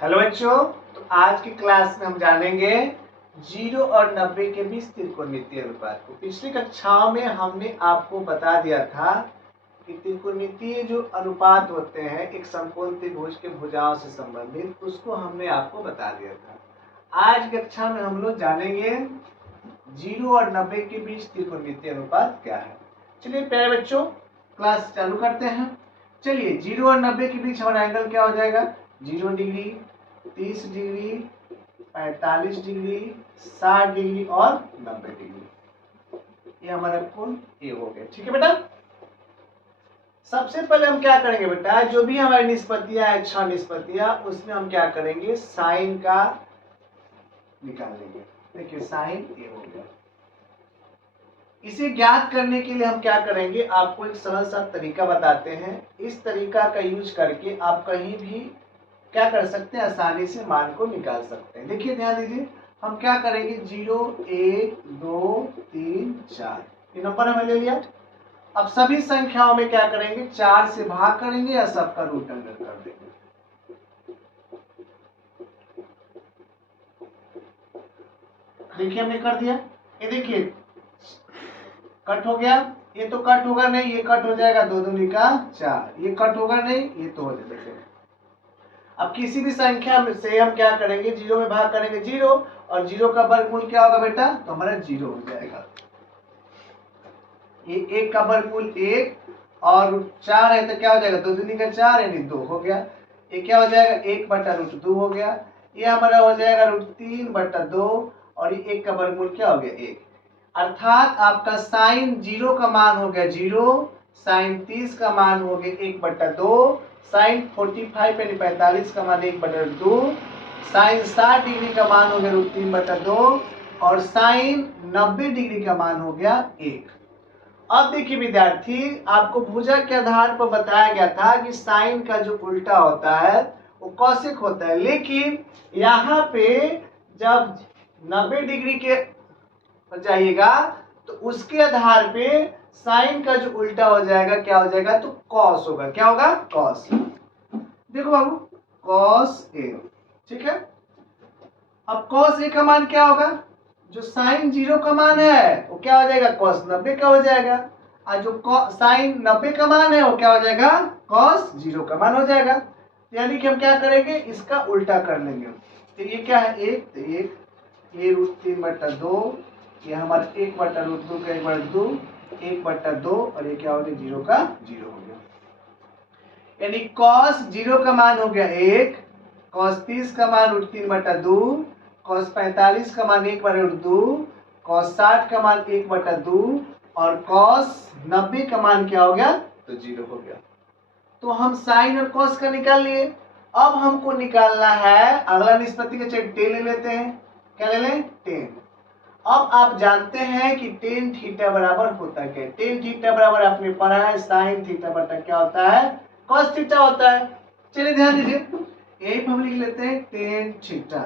Hello बच्चों, तो आज की क्लास में हम जानेंगे 0 और 90 के बीच त्रिकोणमितीय अनुपात को। पिछली कक्षाओं में हमने आपको बता दिया था कि त्रिकोणमितीय जो अनुपात होते हैं एक समकोण त्रिभुज के भुजाओं से संबंधित, उसको हमने आपको बता दिया था। आज की कक्षा में हम लोग जानेंगे 0 और 90 के बीच त्रिकोणमितीय अनुपात क्या है। चलिए प्यारे बच्चों, क्लास चालू करते हैं। चलिए 0 और 90 के बीच हमारा एंगल क्या हो जाएगा? 0 डिग्री, 30 डिग्री, 45 डिग्री, 60 डिग्री और 90 डिग्री। ये हमारा कोण ए हो गया। ठीक है बेटा, सबसे पहले हम क्या करेंगे बेटा, जो भी हमारी निष्पत्तियां है, छह निष्पत्तियां, उसमें हम क्या करेंगे, साइन का निकाल लेंगे। देखिए साइन ए हो गया। इसे ज्ञात करने के लिए हम क्या करेंगे, आपको एक सरल सा तरीका बताते हैं। इस तरीका का यूज करके आप कहीं भी क्या कर सकते हैं, आसानी से मान को निकाल सकते हैं। देखिए ध्यान दीजिए, हम क्या करेंगे, 0 1 2 3 4 ये नंबर हमें ले लिया। अब सभी संख्याओं में क्या करेंगे, 4 से भाग करेंगे या सबका रूट अंडर कर देंगे। देखिए हमने कर दिया। ये देखिए कट हो गया, ये तो कट होगा नहीं, ये कट हो जाएगा, 2 दूनी का 4, ये कट होगा नहीं, ये तो हो जाएगा। अब किसी भी संख्या में से हम क्या करेंगे, 0 में भाग करेंगे 0, और 0 का वर्गमूल क्या होगा बेटा, तो हमारा 0 हो जाएगा। ये 1 का वर्गमूल 1 और 4 है तो क्या हो जाएगा, 2 दूनी का 4 यानी 2 हो गया। ये क्या हो जाएगा, 1/√2 हो गया। ये हमारा हो जाएगा √3/2, और ये 1 का वर्गमूल क्या हो गया, 1। अर्थात आपका साइन 0 का मान हो गया 0, साइन 30 का मान हो गया 1/2, साइन 45 यानी 45 का मान 1/2, साइन 60 डिग्री का मान हो गया √3/2, और साइन 90 डिग्री का मान हो गया 1। अब देखिए विद्यार्थी, आपको भुजा के आधार पर बताया गया था कि साइन का जो उल्टा होता है वो कौशिक होता है, लेकिन यहाँ पे जब 90 डिग्री के जाइएगा तो उसके आधार पे साइन का जो उल्टा हो जाएगा क्या हो जाएगा, तो कॉस होगा। क्या होगा, कॉस। देखो बाबू, कॉस ए। ठीक है, अब कॉस ए का मान क्या होगा, जो साइन 0 का मान है वो क्या हो जाएगा, कॉस 90 का हो जाएगा, और जो साइन 90 का मान है वो क्या हो जाएगा, कॉस 0 का मान हो जाएगा। यानी कि हम क्या करेंगे, इसका उल्टा कर लेंगे। तो ये क्या है, 1, तो 1, ये √3/2, ये हमारा 1/√2 का 1/2, 1/2, और ये क्या हो गया, 0 का 0 हो गया। यानी cos 0 का मान हो गया 1, cos 30 का मान √3/2, cos 45 का मान 1/2, cos 60 का मान 1/2, और cos 90 का मान क्या हो गया, तो 0 हो गया। तो हम साइन और cos का निकाल लिए। अब हमको निकालना है अगला निष्पत्ति का, चाहे tan ले लेते हैं। क्या ले लें, tan। अब आप जानते हैं कि tan थीटा बराबर होता है क्या, tan थीटा बराबर आपने पढ़ा है sin थीटा बटा क्या होता है, cos थीटा होता है। चलिए ध्यान दीजिए, यही हम लिख लेते हैं tan थीटा।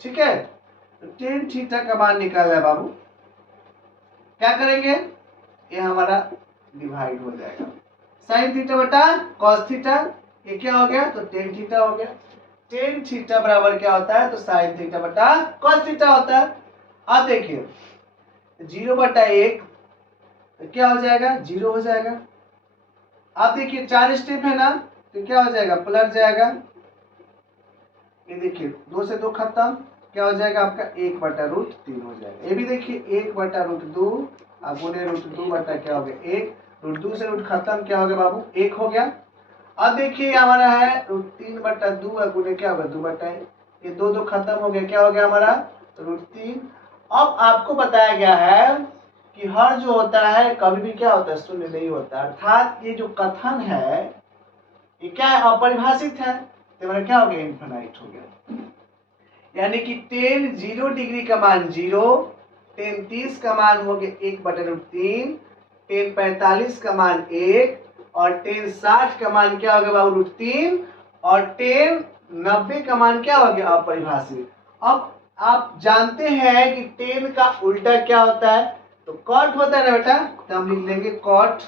ठीक है, तो tan थीटा का मान निकालना है बाबू। क्या करेंगे, ये हमारा डिवाइड हो जाएगा, sin थीटा बटा cos थीटा, ये क्या हो गया, तो tan थीटा हो गया। tan थीटा बराबर क्या होता है, तो sin थीटा बटा cos थीटा होता है। अब देखिए 0/1 तो क्या हो जाएगा, 0 हो जाएगा। अब देखिए 4 स्टेप है ना, तो क्या हो जाएगा, पलट जाएगा। ये देखिए 2 से 2 खत्म, क्या हो जाएगा आपका 1/√3 हो जाएगा। ये भी देखिए 1/√2 अब गुने √2 बटा क्या हो गया 1, √2 से रूट खत्म, क्या हो गया बाबू, 1 हो गया। अब देखिए हमारा है √3/2 गुने क्या होगा 2/1, ये 2 2 खत्म हो गया, क्या हो गया हमारा, √3। अब आपको बताया गया है कि हर जो होता है कभी भी क्या होता है, शून्य नहीं होता। अर्थात ये जो कथन है ये क्या है, अपरिभाषित है, तो हमारा क्या हो गया, इनफिनाइट हो गया। यानी कि tan 0 डिग्री का मान 0, tan 30 का मान हो गया 1/√3, tan 45 का मान 1, और tan 60 का मान क्या हो गया बाबू, √3, और tan 90 का मान क्या हो गया, अपरिभाषित। अब आप जानते हैं कि tan का उल्टा क्या होता है, तो cot होता है ना बेटा, तो हम लिख लेंगे cot।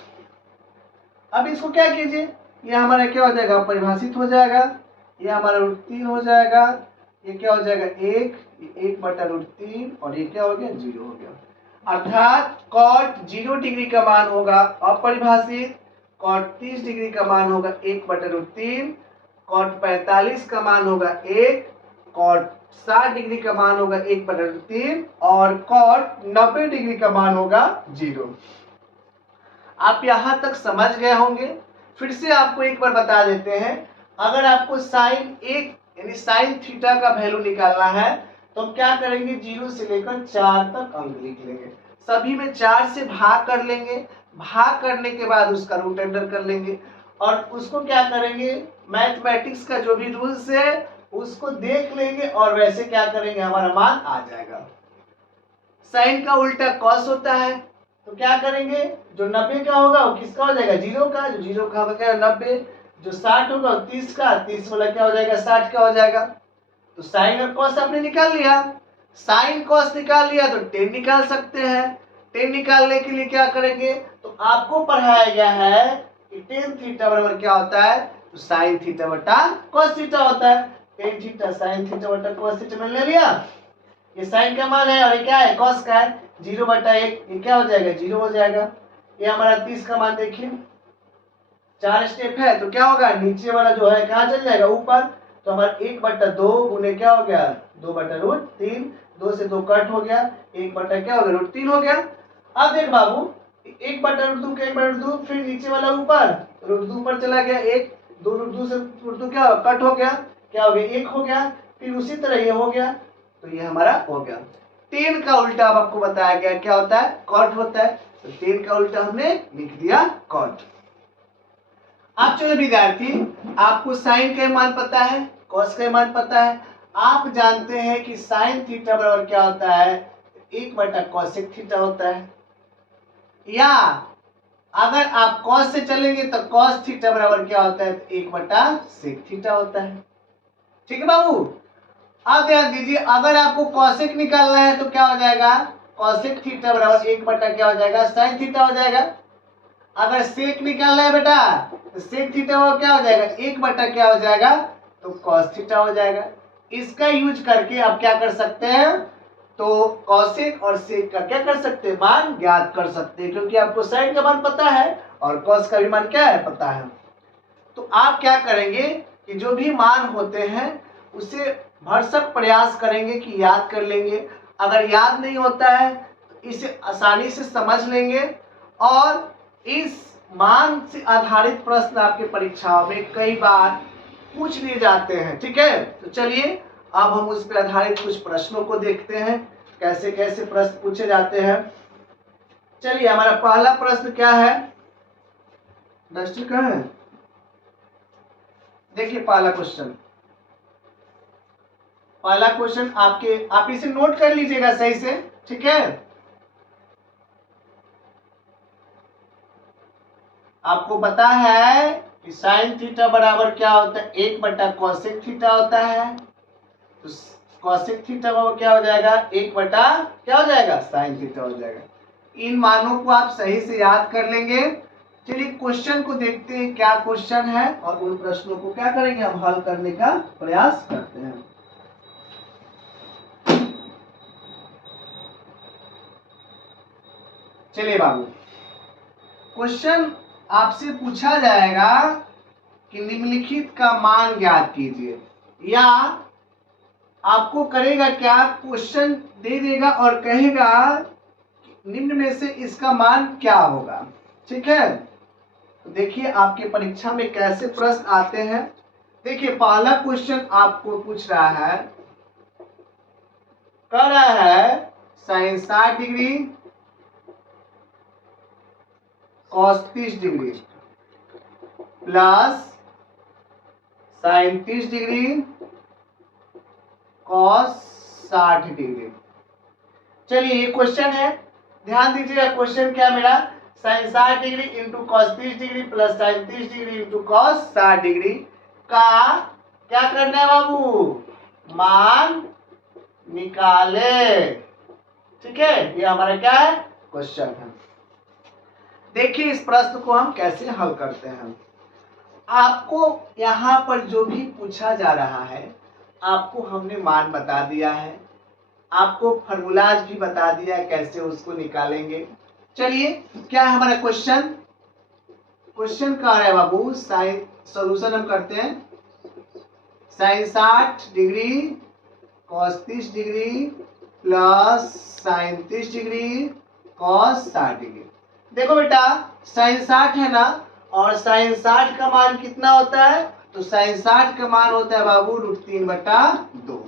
अब इसको क्या कीजिए, ये हमारा क्या हो जाएगा, अपरिभाषित हो जाएगा। ये हमारा √3 हो जाएगा, ये क्या हो जाएगा 1/√3 और ये क्या हो गया 0 हो गया। अर्थात cot 0 डिग्री का मान होगा अपरिभाषित, cot 30 डिग्री का मान होगा 1/√3, cot 45 का मान होगा 1, cot 60 डिग्री का मान होगा 1/√3 और cot 90 डिग्री का मान होगा 0। आप यहां तक समझ गए होंगे। फिर से आपको एक बार बता देते हैं, अगर आपको साइन 1 यानी साइन थीटा का वैल्यू निकालना है तो हम क्या करेंगे, 0 से लेकर 4 तक अंक लिख लेंगे, सभी में 4 से भाग कर लेंगे, भाग करने के बाद उसका रूट अंडर कर लेंगे और उसको क्या करेंगे, मैथमेटिक्स का जो भी रूल्स है उसको देख लेंगे और वैसे क्या करेंगे, हमारा मान आ जाएगा। साइन का उल्टा कॉस होता है, तो क्या करेंगे, जो 90 का होगा वो किसका हो जाएगा, 0 का, जो 0 का होगा 90, जो 60 होगा वो 30 का, 30 वाला क्या हो जाएगा 60 का हो जाएगा। तो साइन और कॉस आपने निकाल लिया, साइन कॉस निकाल लिया तो टेन निकाल सकते हैं। टेन निकालने के लिए क्या करेंगे, तो आपको पढ़ाया गया है कि टेन थीटा बराबर क्या होता है, तो साइन थीटा बटा कॉस थीटा होता है। टेन थीटा साइन थीटा बटा कॉस थीटा मैंने ले लिया, ये साइन का मान है और ये क्या है कॉस का है, 0/1, ये क्या हो जाएगा 0 हो जाएगा। ये हमारा 30 का मान देखिए, 4 स्टेप है तो क्या होगा, नीचे वाला जो है कहाँ चल जाएगा ऊपर, तो हमारा 1/2 गुने क्या हो गया 2/√3, 2 से 2 कट हो गया, 1 बटा क्या हो गया √3 हो गया। अब देख बाबू 1/√2 के 1/2 फिर नीचे वाला ऊपर, √2 ऊपर चला गया, 1 2 से √2 क्या कट हो गया, क्या हो गया 1 हो गया, फिर उसी तरह ये हो गया, तो ये हमारा हो गया। 10 का उल्टा अब आपको बताया गया क्या होता है, कॉट होता है, तो 10 का उल्टा हमने लिख दिया कॉट। अब चलो विद्यार्थी, आपको साइन का मान पता है, कॉस का मान पता है, आप जानते हैं कि साइन थीटा बराबर क्या होता है, 1/कोसेक थीटा होता है, या अगर आप कॉस से चलेंगे तो कॉस थीटा बराबर क्या होता है, 1/सेक थीटा होता है। ठीक है बाबू, अब ध्यान दीजिए, अगर आपको कॉसेक निकालना है तो क्या हो जाएगा, कॉसेक थीटा बराबर 1 बटा क्या हो जाएगा साइन थीटा हो जाएगा। अगर सेक निकालना है बेटा तो सेक थीटा वो क्या हो जाएगा 1 बटा क्या हो जाएगा, तो कॉस थीटा हो जाएगा। इसका यूज करके आप क्या कर सकते हैं, तो कॉसेक और सेक का क्या कर सकते हैं, मान ज्ञात कर सकते हैं, क्योंकि आपको साइन का मान पता है और कॉस का भी मान क्या है पता है। तो आप क्या करेंगे कि जो भी मान होते हैं उसे भरसक प्रयास करेंगे कि याद कर लेंगे। अगर याद नहीं होता है तो इसे आसानी से समझ लेंगे और इस मान से आधारित प्रश्न आपके परीक्षाओं में कई बार पूछ लिए जाते हैं। ठीक है, तो चलिए अब हम उस पर आधारित कुछ प्रश्नों को देखते हैं, कैसे कैसे प्रश्न पूछे जाते हैं। चलिए हमारा पहला प्रश्न क्या है, डस्टर कहाँ है, देखिए पहला क्वेश्चन आप इसे नोट कर लीजिएगा सही से। ठीक है, आपको पता है कि साइन थीटा बराबर क्या होता है, 1/कोसेक थीटा होता है, तो कोसेक थीटा बराबर क्या हो जाएगा 1 बटा क्या हो जाएगा साइन थीटा हो जाएगा। इन मानों को आप सही से याद कर लेंगे। चलिए क्वेश्चन को देखते हैं क्या क्वेश्चन है और उन प्रश्नों को क्या करेंगे हम हल करने का प्रयास करते हैं। चलिए बाबू, क्वेश्चन आपसे पूछा जाएगा कि निम्नलिखित का मान ज्ञात कीजिए, या आपको करेगा क्या, क्वेश्चन दे देगा और कहेगा निम्न में से इसका मान क्या होगा। ठीक है, तो देखिए आपके परीक्षा में कैसे प्रश्न आते हैं। देखिए पहला क्वेश्चन आपको पूछ रहा है, कह रहा है sine 60 degree cos 30 degree plus sine 30 degree cos 60 degree. चलिए ये क्वेश्चन है, ध्यान दीजिएगा क्वेश्चन क्या मेरा, sine 60 degree into cos 30 degree plus sine 30 degree into cos 60 degree का क्या करना है बाबू, मान निकाले। ठीक है, ये हमारा क्या है क्वेश्चन है। देखिए इस प्रश्न को हम कैसे हल करते हैं। आपको यहाँ पर जो भी पूछा जा रहा है आपको हमने मान बता दिया है, आपको फॉर्मूलाज भी बता दिया है कैसे उसको निकालेंगे। चलिए क्या है हमारा क्वेश्चन, क्वेश्चन क्या है बाबू, साइन सॉल्यूशन हम करते हैं। Sine 60 degree cos 30 degree plus sine 30 degree cos 60 degree. देखो बेटा साइन 60 है ना, और साइन 60 का मान कितना होता है, तो साइन 60 का मान होता है बाबू √3/2।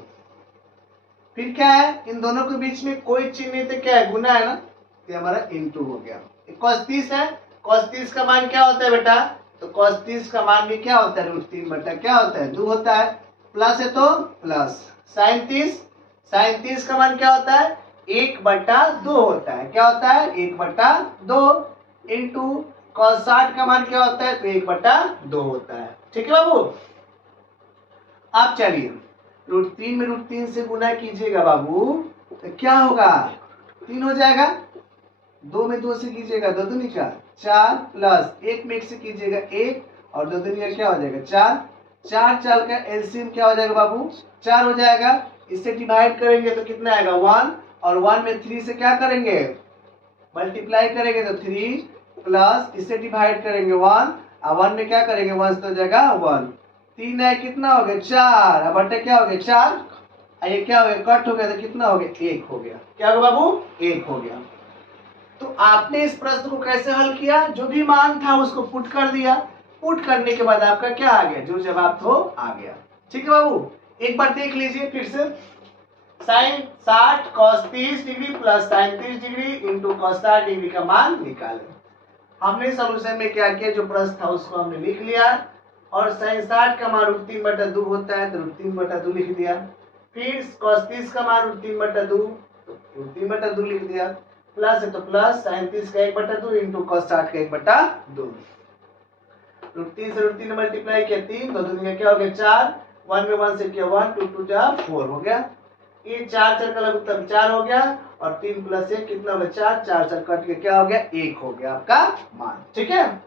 फिर क्या है, इन दोनों के बीच में कोई चिन्ह नहीं तो क्या है, गुना है ना, तो हमारा इंटू हो गया। cos 30 है, cos 30 का मान क्या होता है बेटा, तो cos 30 का मान भी क्या होता है √3 क्या होता है 2 होता है, प्लस है तो प्लस। साइन 30 का मान क्या होता है 1/2 होता है, क्या होता है 1/2 इंटू cos 60 का मान क्या होता है, तो 1/2 होता है। ठीक है बाबू। अब चलिए √3 में √3 से गुना कीजिएगा बाबू, तो क्या होगा 3 हो जाएगा, 2 में 2 से कीजिएगा 2 दूनी 4 प्लस 1 में 1 से कीजिएगा 1 और 2 दूनी क्या हो जाएगा 4 4 का एलसीएम क्या हो जाएगा बाबू 4 हो जाएगा। इससे डिवाइड करेंगे तो कितना आएगा 1, और 1 में 3 से क्या करेंगे मल्टीप्लाई करेंगे तो 3 प्लस इससे डिवाइड करेंगे 1, और 1 में क्या करेंगे 1 से तो हो जाएगा 1, 3 है कितना हो गया 4, अब बटे क्या हो गया 4, ये क्या हो गया कट हो गया तो कितना हो गया 1 हो गया, क्या होगा बाबू 1 हो गया। तो आपने इस प्रश्न को कैसे हल किया, जो भी मान था उसको पुट कर दिया, पुट करने के बाद आपका क्या आ गया, जो जवाब था आ गया। ठीक है बाबू, एक बार देख लीजिए फिर से, sine 60 cos 30 degree plus sine 30 degree into cos 60 degree का मान निकालें। हमने सॉल्यूशन में क्या किया, जो प्रश्न था उसको हमने लिख लिया, और साइन 60 का मान √3/2 होता है तो √3/2 लिख दिया, फिर cos 30 का मान √3/2 √3/2 लिख दिया, प्लस है तो प्लस साइन 30 का 1/2 इंटू cos 60 का 1/2, √3 से √3 मल्टीप्लाई किया 3, 2 दूनी क्या हो गया 4, 1 में 1 से किया 1, 2 2 जा 4 हो गया, ये 4 4 का लघुत्तम 4 हो गया, और 3 प्लस 1 कितना हो गया 4, 4 4 कट के क्या हो गया 1 हो गया आपका मान। ठीक है,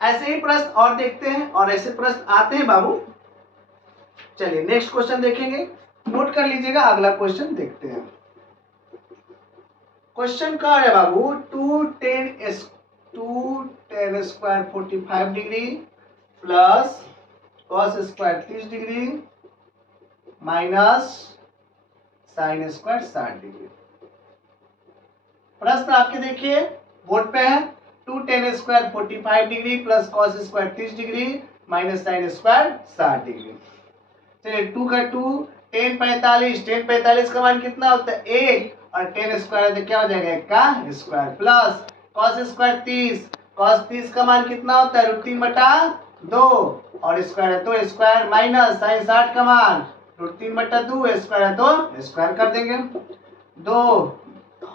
ऐसे ही प्रश्न और देखते हैं, और ऐसे प्रश्न आते हैं बाबू। चलिए नेक्स्ट क्वेश्चन देखेंगे, नोट कर लीजिएगा, अगला क्वेश्चन देखते हैं। क्वेश्चन क्या है बाबू, 2tan square 45 degree plus cos square 30 degree minus sine square 60 degree. प्रश्न आपके देखिए बोर्ड पे है, 2tan square 45 degree plus cos square 30 degree minus sine square 60 degree. चलिए 2 का 2, tan 45 का मान कितना होता है 1, और tan स्क्वायर है तो क्या हो जाएगा 1 का square, plus cos square 30, cos 30 का मान कितना होता है √3/2 और स्क्वायर है तो स्क्वायर, माइनस साइन 60 का मान √3/2 स्क्वायर है तो स्क्वायर कर देंगे, 2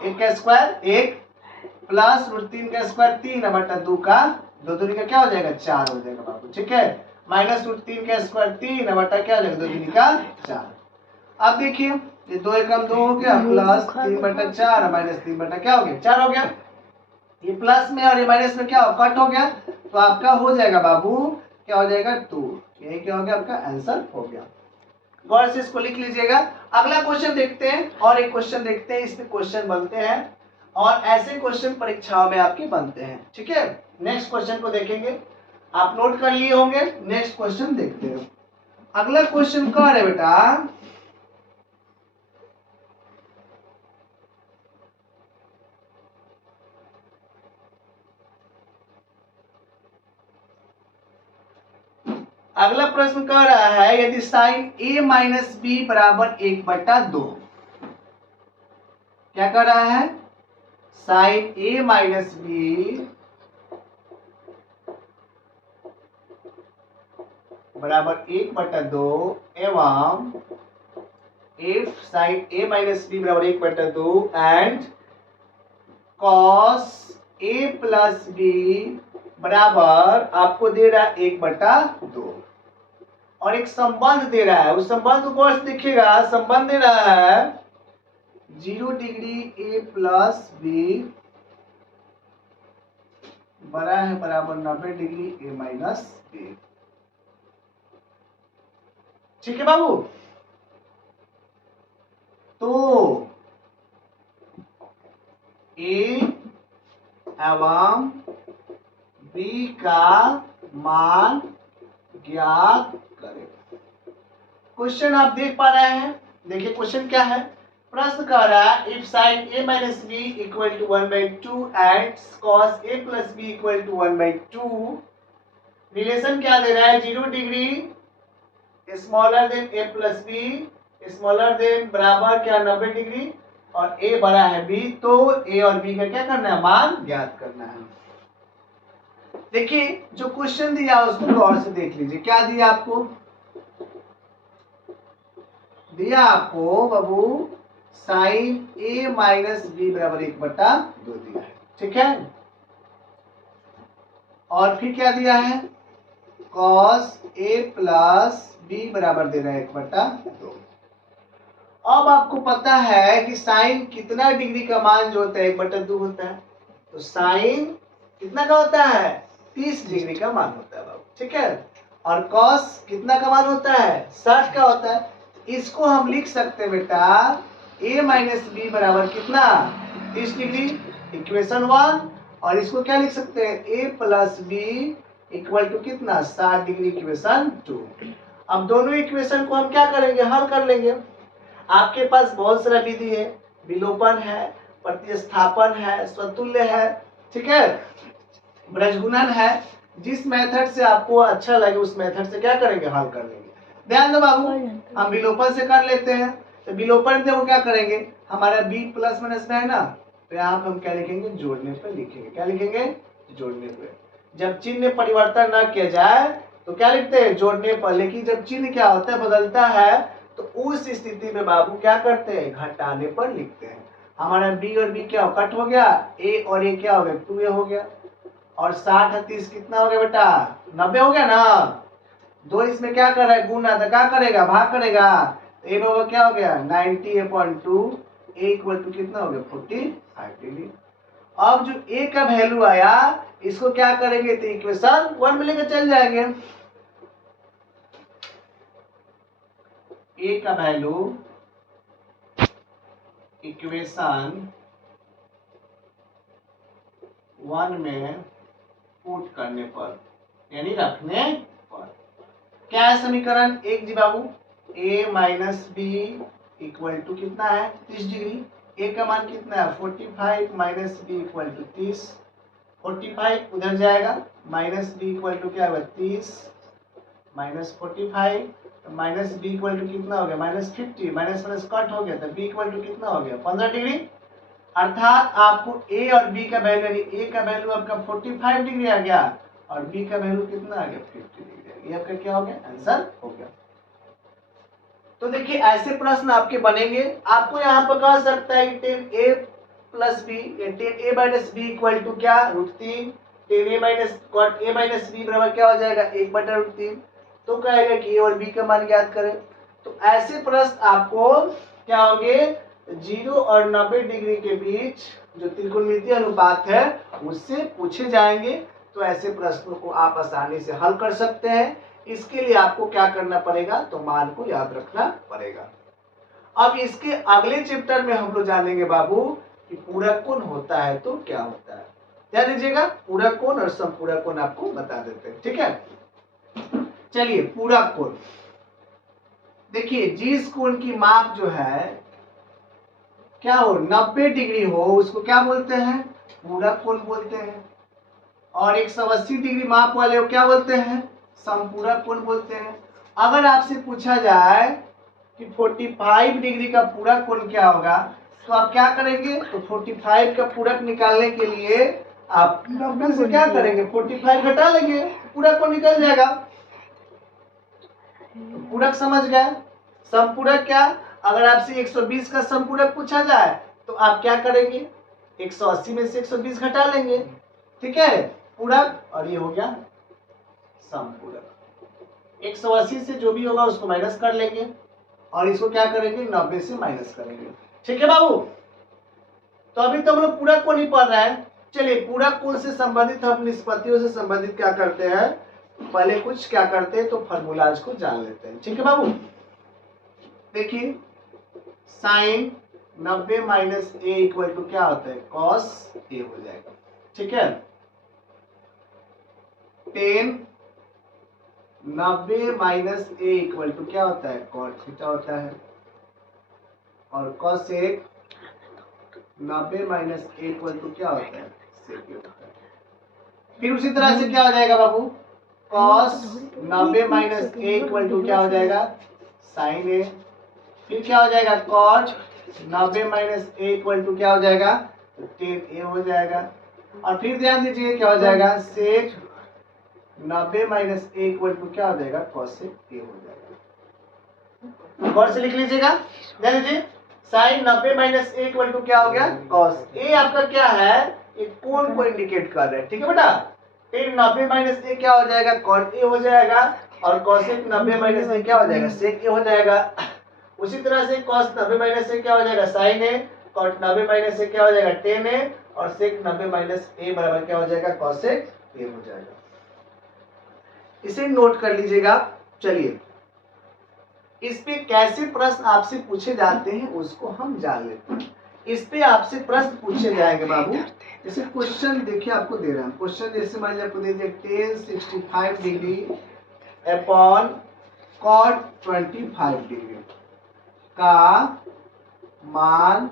1 का स्क्वायर 1 प्लस √3 का स्क्वायर 3/2 का 2 दूनी का क्या हो जाएगा 4 हो जाएगा बाबू। ठीक है, माइनस √3 का स्क्वायर 3 क्या हो जाएगा 2 दूनी का 4। अब देखिए ये 2 एकम 2 हो गया, प्लस 3/4 माइनस 3 क्या हो गया 4 हो गया, ये प्लस में और ये माइनस में क्या हो कट हो गया, तो आपका हो जाएगा बाबू क्या हो जाएगा 2, यही क्या हो गया आपका आंसर हो गया। गौर से इसको लिख लीजिएगा। अगला क्वेश्चन देखते हैं, और एक क्वेश्चन देखते हैं, इसमें क्वेश्चन बनते हैं और ऐसे क्वेश्चन परीक्षाओं में आपके बनते हैं। ठीक है, नेक्स्ट क्वेश्चन को देखेंगे, आप नोट कर लिए होंगे। नेक्स्ट क्वेश्चन देखते हैं। अगला क्वेश्चन क्या है बेटा, अगला प्रश्न कह रहा है यदि साइन a माइनस बी बराबर 1/2, क्या कर रहा है साइन a माइनस बी बराबर 1/2 एवं if sine a minus B बराबर 1/2 and cos a plus B बराबर आपको दे रहा है 1/2, और एक संबंध दे रहा है, उस संबंध को गौर से देखिएगा, संबंध दे रहा है 0 डिग्री a प्लस बी बड़ा है बराबर 90 डिग्री a माइनस बी। ठीक है बाबू। तो ए एवं बी का मान ज्ञात करें। क्वेश्चन आप देख पा रहे हैं। देखिए क्वेश्चन क्या है। प्रश्न कह रहा है if sine a minus B equal to 1/2 and cos a plus B equal to 1/2, relation क्या दे रहा है, 0 degree smaller than a plus B smaller than बराबर क्या 90 डिग्री और a बड़ा है b, तो a और b का क्या करना है, मान ज्ञात करना है। देखिए जो क्वेश्चन दिया उसको गौर से देख लीजिए। क्या दिया आपको, दिया आपको बाबू साइन a माइनस बी बराबर 1/2 दिया है, ठीक है। और फिर क्या दिया है, कॉस a प्लस बी बराबर दे रहा है 1/2। अब आपको पता है कि साइन कितना डिग्री का मान जो होता है 1/2 होता है, तो साइन कितना का होता है, 30 डिग्री का मान होता है बाबू, ठीक है। और कॉस कितना का मान होता है, 60 का होता है। इसको हम लिख सकते हैं बेटा a माइनस बी बराबर कितना, 30 डिग्री, इक्वेशन 1। और इसको क्या लिख सकते हैं, a plus B equal to कितना, 60 डिग्री, इक्वेशन 2। अब दोनों इक्वेशन को हम क्या करेंगे, हल कर लेंगे। आपके पास बहुत सारा विधि है, विलोपन है, प्रतिस्थापन है, स्वतुल्य है, ठीक है, ब्रजगुणन है। जिस मेथड से आपको अच्छा लगे उस मेथड से क्या करेंगे, हल कर लेंगे। ध्यान दो बाबू, हम विलोपन से कर लेते हैं। तो विलोपन देखो क्या करेंगे, हमारा b प्लस माइनस में है ना, तो यहाँ पे हम क्या लिखेंगे, जोड़ने पे लिखेंगे। क्या लिखेंगे, जोड़ने पे। जब चिन्ह परिवर्तन ना किया जाए तो क्या लिखते हैं, जोड़ने पर। लेकिन जब चिन्ह क्या होता है, बदलता है, तो उस स्थिति में बाबू क्या करते हैं, घटाने पर लिखते हैं। हमारा b और b क्या कट हो गया, a और a क्या हो गया, 2a हो गया। और 60 और 30 कितना हो गया बेटा, 90 हो गया ना। दो इसमें क्या कर रहा है, गुना, तो क्या करेगा, भाग करेगा। ए बाबा क्या हो गया, 90/2, a इक्वल टू कितना हो गया, 45 डिग्री। अब जो a का वैल्यू आया इसको क्या करेंगे, तो इक्वेशन 1 में लेकर चल जाएंगे। a का वैल्यू इक्वेशन 1 में पुट करने पर, यानी रखने पर, क्या है समीकरण 1 जी बाबू, a minus B equal to कितना है, 30 डिग्री। a का मान कितना है, 45 माइनस बी इक्वल टू 30। 45 उधर जाएगा, माइनस बी इक्वल टू क्या होगा, 30 minus 45, minus B equal to कितना हो गया, -50, माइनस माइनस कट हो गया, तो बी इक्वल टू कितना हो गया, 15 डिग्री। अर्थात आपको a और b का वैल्यू, यानी a का वैल्यू आपका 45 डिग्री आ गया और b का वैल्यू कितना आ गया, 50 डिग्री। ये आपका क्या हो गया, आंसर हो गया। तो देखिए ऐसे प्रश्न आपके बनेंगे। आपको यहाँ पर कह सकता है 10a plus B, 10a minus B equal to क्या, √3। 10a minus cot a minus B बराबर क्या हो जाएगा, 1/√3। तो कहेगा कि a और b का मान ज्ञात करें। तो ऐसे प्रश्न आपको क्या होंगे, 0 और 90 डिग्री के बीच जो त्रिकोणमितीय अनुपात है उससे पूछे जाएंगे। तो ऐसे प्रश्नों को आप आसानी से हल कर सकते हैं। इसके लिए आपको क्या करना पड़ेगा, तो मान को याद रखना पड़ेगा। अब इसके अगले चैप्टर में हम लोग जानेंगे बाबू कि पूरक कोण होता है तो क्या होता है। ध्यान दीजिएगा, पूरक कोण और समपूरक कोण आपको बता देते हैं, ठीक है। चलिए पूरक कोण देखिए, जिस कोण की माप जो है क्या हो, 90 डिग्री हो, उसको क्या बोलते हैं, पूरक कोण बोलते हैं। और 180 डिग्री माप वाले को क्या बोलते हैं, समपूरक कोण बोलते हैं। अगर आपसे पूछा जाए कि 45 डिग्री का पूरक कोण क्या होगा, तो आप क्या करेंगे, तो 45 का पूरक निकालने के लिए आप 90 से क्या करेंगे, 45 घटा लेंगे, पूरक कोण निकल जाएगा। पूरक समझ गए। समपूरक क्या, अगर आपसे 120 का समपूरक पूछा जाए तो आप क्या करेंगे, 180 में से 120 घटा लेंगे, ठीक है, पूरक। और ये हो गया समपूरक। 180 से जो भी होगा उसको माइनस कर लेंगे और इसको क्या करेंगे, 90 से माइनस करेंगे, ठीक है बाबू। तो अभी तो हम लोग पूरक कोण ही पढ़ रहे हैं। चलिए पूरक कोण से संबंधित हम निष्पत्तियों से संबंधित क्या करते हैं, पहले कुछ क्या करते हैं, तो फॉर्मूलाज को जान लेते हैं, ठीक है बाबू। देखिए sine 90 minus A equal to क्या होता है, कॉस ए हो जाएगा। ठीक है, 10 90 माइनस ए इक्वल टू क्या होता है, कॉट थीटा होता है। और cosec 90 minus A equal to क्या होता है, सेक ए होता है। फिर उसी तरह से क्या हो जाएगा बाबू, cos 90 minus A equal to क्या हो जाएगा, साइन ए। फिर क्या हो जाएगा, cot 90 minus A equal to क्या हो जाएगा, तो 10 ए हो जाएगा। और फिर ध्यान दीजिए क्या हो जाएगा, सेक 90 माइनस ए इक्वल टू क्या हो जाएगा, कॉस ए हो जाएगा। गौर से लिख लीजिएगा, ध्यान दीजिए sine 90 minus A equal to क्या हो गया, कॉस ए। आपका क्या है, एक कोण को इंडिकेट कर रहा है। ठीक है बेटा, फिर 90 माइनस ए क्या हो जाएगा, कॉट ए हो जाएगा। और कॉसेक 90 माइनस ए क्या हो जाएगा, सेक ए हो जाएगा। उसी तरह से कॉस 90 माइनस ए क्या हो जाएगा, साइन ए। कॉट 90 माइनस ए क्या हो जाएगा, टेन ए। और सेक 90 माइनस ए बराबर क्या हो जाएगा, कॉसेक ए हो जाएगा। इसे नोट कर लीजिएगा। चलिए इस पे कैसे प्रश्न आपसे पूछे जाते हैं उसको हम जान लेते हैं। इस पे आपसे प्रश्न पूछे जाएंगे बाबू। जैसे क्वेश्चन देखिए आपको दे रहा है क्वेश्चन, जैसे मान लीजिए आपको दे दिया 1065 डिग्री अपॉन कॉट 25 डिग्री का मान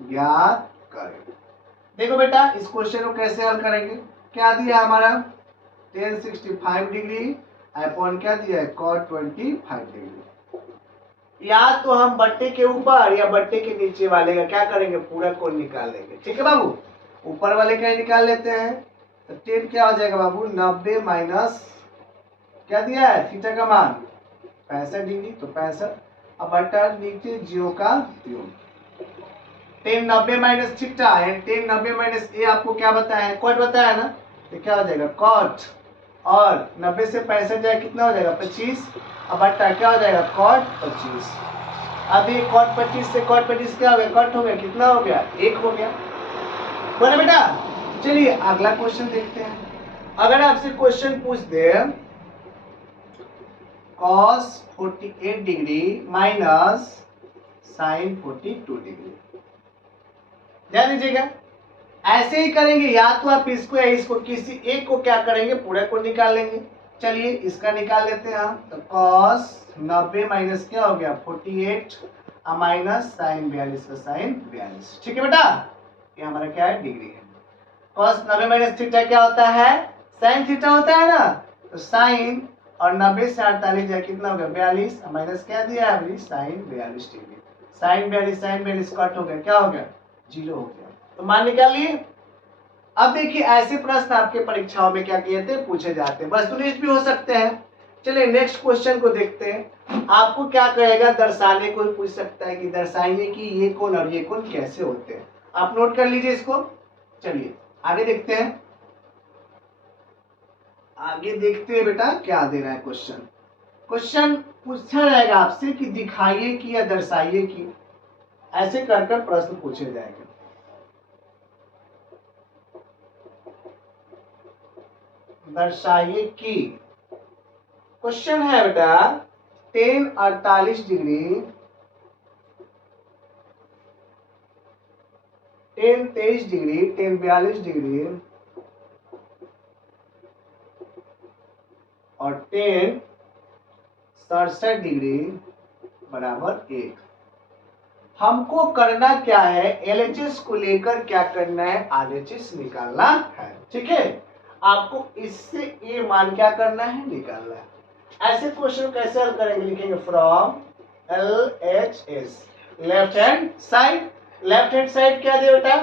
ज्ञात करें। देखो बेटा इस क्वेश्चन को कैसे हल करेंगे, क्या दिया हमारा 1065 डिग्री अपॉन क्या दिया है, कॉट 25 डिग्री। या तो हम बट्टे के ऊपर या बट्टे के नीचे वाले का क्या करेंगे, पूरा कोण निकाल लेंगे। ठीक है बाबू, ऊपर वाले का निकाल लेते हैं। तो 10 क्या हो जाएगा बाबू, 90 माइनस क्या दिया है, थीटा का मान 65 डिग्री, तो 65। अब बट्टा नीचे जीरो का योग। 10 90 माइनस थीटा एंड 10 90 माइनस ए आपको क्या बताया है, कॉट बताया ना, तो क्या हो जाएगा कॉट। और 90 से 65 जाए कितना हो जाएगा, 25। अब बट्टा क्या हो जाएगा, कॉट 25। अभी कॉट 25 से कॉट 25 क्या हो गया, कट हो गया, कितना हो गया, 1 हो गया। बोले बेटा चलिए अगला क्वेश्चन देखते हैं। अगर आपसे क्वेश्चन पूछ दे cos 48 degree minus sine 42 degree, ध्यान दीजिएगा ऐसे ही करेंगे। या तो आप इसको या इसको किसी एक को क्या करेंगे, पूरा को निकाल लेंगे। चलिए इसका निकाल लेते हैं हम। तो cos 90 माइनस क्या हो गया 48 माइनस साइन 42 का साइन 42। ठीक है बेटा, ये हमारा क्या है, डिग्री है। cos 90 माइनस थीटा क्या होता है, साइन थीटा होता है ना। तो साइन और 90 से 48 जाए कितना हो गया 42, माइनस क्या दिया है साइन 42 डिग्री। साइन 42 कट हो गया, क्या हो गया, 0 हो गया। तो मान निकाल लिए। अब देखिए ऐसे प्रश्न आपके परीक्षाओं में क्या कहते हैं, पूछे जाते हैं, वस्तुनिष्ठ भी हो सकते हैं। चलिए नेक्स्ट क्वेश्चन को देखते हैं। आपको क्या कहेगा, दर्शाने को पूछ सकता है कि दर्शाइए कि ये कोण और ये कोण कैसे होते हैं। आप नोट कर लीजिए इसको। चलिए आगे देखते हैं। आगे देखते हैं बेटा क्या दे रहा है क्वेश्चन। क्वेश्चन पूछा जाएगा आपसे कि दिखाइए कि या दर्शाइए कि, ऐसे कर कर प्रश्न पूछे जाएंगे। दर्शाइए कि, क्वेश्चन है बेटा 10 48 डिग्री 10 23 डिग्री 10 42 डिग्री और 10 67 डिग्री बराबर 1। हमको करना क्या है, LHS को लेकर क्या करना है, RHS निकालना है। ठीक है, आपको इससे ये मान क्या करना है, निकालना है। ऐसे क्वेश्चन कैसे हल करेंगे, लिखेंगे from LHS left hand side. Left hand side क्या दे बेटा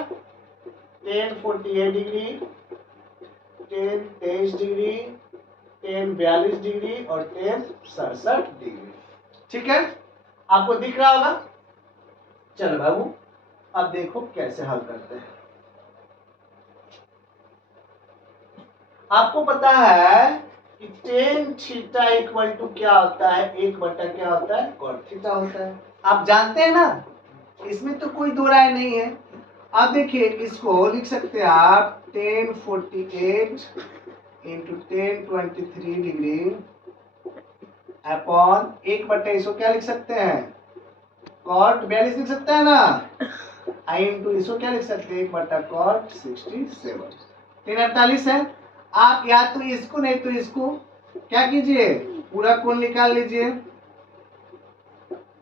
10 48 डिग्री 10 23 डिग्री 10 42 डिग्री और 10 67 डिग्री। ठीक है, आपको दिख रहा होगा। चलो बाबू अब देखो कैसे हल करते हैं। आपको पता है कि टेन थीटा इक्वल टू क्या होता है, 1 बटा क्या होता है, कॉट थीटा होता है। आप जानते हैं ना, इसमें तो कोई दो राय नहीं है। आप देखिए इसको लिख सकते हैं आप 10 48 इंटू 10 23 डिग्री अपॉन 1/, इसको क्या लिख सकते हैं, कॉट 42 लिख सकते हैं ना, आई इंटू इसको क्या लिख सकते हैं, 1/cot 67। 348 है। आप या तो इसको नहीं तो इसको क्या कीजिए, पूरा कोण निकाल लीजिए।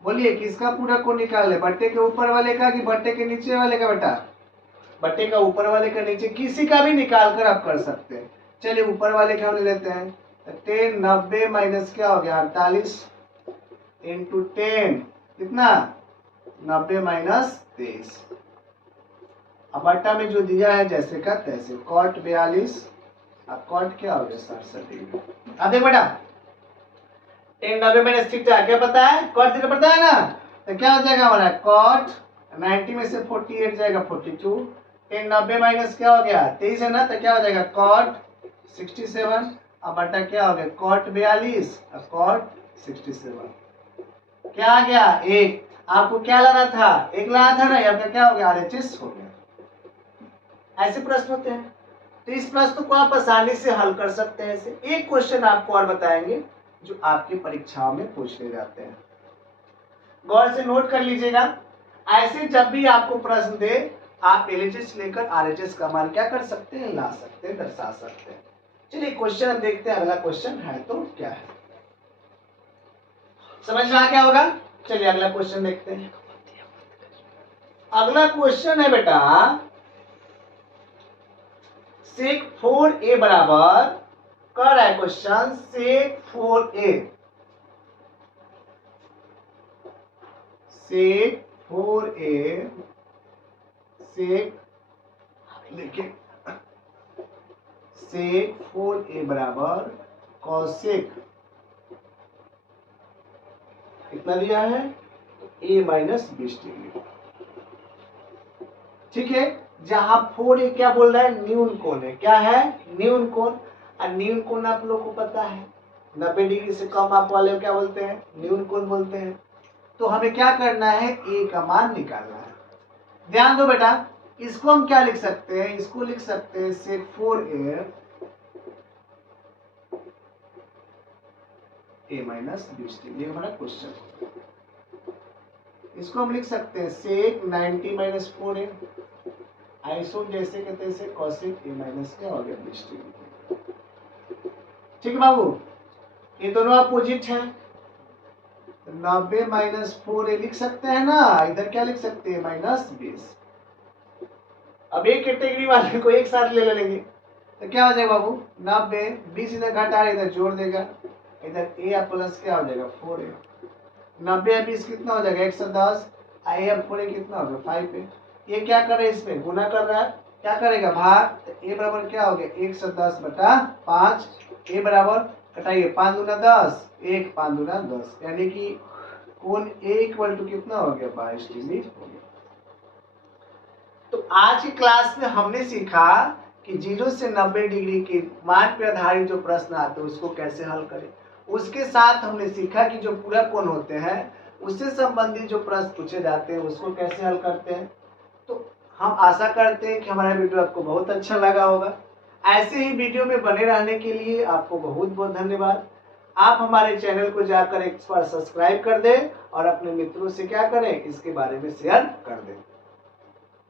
बोलिए किसका पूरा कोण निकाल ले, बट्टे के ऊपर वाले का कि बट्टे के नीचे वाले का बेटा, बट्टे का ऊपर वाले का, नीचे किसी का भी निकाल कर आप कर सकते हैं। चलिए ऊपर वाले का हम ले लेते हैं। 10 90 माइनस क्या हो गया 48 इंटू 10 कितना 90 माइनस 23। अब बट्टा में जो दिया है जैसे का तैसे, कॉट 42 अब कॉट क्या हो गया 67 डिग्री। अब देख बेटा 10 90 माइनस थीटा क्या पता है, कॉट थीटा पता है ना, तो क्या हो जाएगा हमारा कॉट 90 में से 48 जाएगा 42। 10 90 माइनस क्या हो गया 23 है ना, तो क्या हो जाएगा कॉट 67। अब बटा क्या हो गया कॉट 42 और कॉट 67। क्या आ गया एक, आपको क्या लाना था, एक लाना था ना, आपका क्या हो गया RHS हो गया। ऐसे प्रश्न होते हैं, तो इस प्रश्न को आप आसानी से हल कर सकते हैं। ऐसे एक क्वेश्चन आपको और बताएंगे जो आपकी परीक्षाओं में पूछे जाते हैं, गौर से नोट कर लीजिएगा। ऐसे जब भी आपको प्रश्न दे आप LHS लेकर RHS का मान क्या कर सकते हैं, ला सकते हैं, दर्शा सकते हैं। चलिए क्वेश्चन हम देखते हैं, अगला क्वेश्चन है तो क्या है, समझ में आ गया होगा। चलिए अगला क्वेश्चन देखते हैं। अगला क्वेश्चन है बेटा sec 4a बराबर कर रहा है question sec 4a, sec 4a sec देखिए sec 4a बराबर cosec कितना दिया है a माइनस 20 डिग्री। ठीक है, जहां 4a क्या बोल रहा है, न्यून कोण है, क्या है न्यून कोण। और न्यून कोण आप लोग को पता है 90 डिग्री से कम आप वाले क्या बोलते हैं, न्यून कोण बोलते हैं। तो हमें क्या करना है, a का मान निकालना है। ध्यान दो बेटा, इसको हम क्या लिख सकते हैं, इसको लिख सकते हैं sec 4a a minus 20 degree, हमारा क्वेश्चन। इसको हम लिख सकते हैं sec 90 माइनस 4a आइसो जैसे के तैसे cosec a माइनस क्या हो गया 20 डिग्री। ठीक है बाबू, ये दोनों अपोजिट हैं, 90 माइनस 4a लिख सकते हैं ना, इधर क्या लिख सकते हैं माइनस 20। अब एक कैटेगरी वाले को एक साथ ले लेंगे तो क्या हो जाएगा बाबू 90 20 इधर घटा इधर जोड़ देगा, इधर a प्लस क्या हो जाएगा 4a। 90 और 20 कितना हो जाएगा 110, a और 4a कितना हो गया 5a। ये क्या कर रहा है, इसमें गुना कर रहा है, क्या करेगा भाग, तो a बराबर क्या हो गया 110 बटा 5, a बराबर कटाइए 5 दूना 10, 1 5 दूना 10, यानी कि कोण a इक्वल टू कितना हो गया 22 डिग्री हो गया। तो आज की क्लास में हमने सीखा कि 0 से 90 डिग्री के मान पर आधारित जो प्रश्न आते हैं उसको कैसे हल करें। उसके साथ हमने सीखा कि जो पूरा कोण होते हैं उससे संबंधित जो प्रश्न पूछे जाते हैं उसको कैसे हल करते हैं। तो हम आशा करते हैं कि हमारा वीडियो आपको बहुत अच्छा लगा होगा। ऐसे ही वीडियो में बने रहने के लिए आपको बहुत बहुत धन्यवाद। आप हमारे चैनल को जाकर एक बार सब्सक्राइब कर दें और अपने मित्रों से क्या करें, इसके बारे में शेयर कर दें।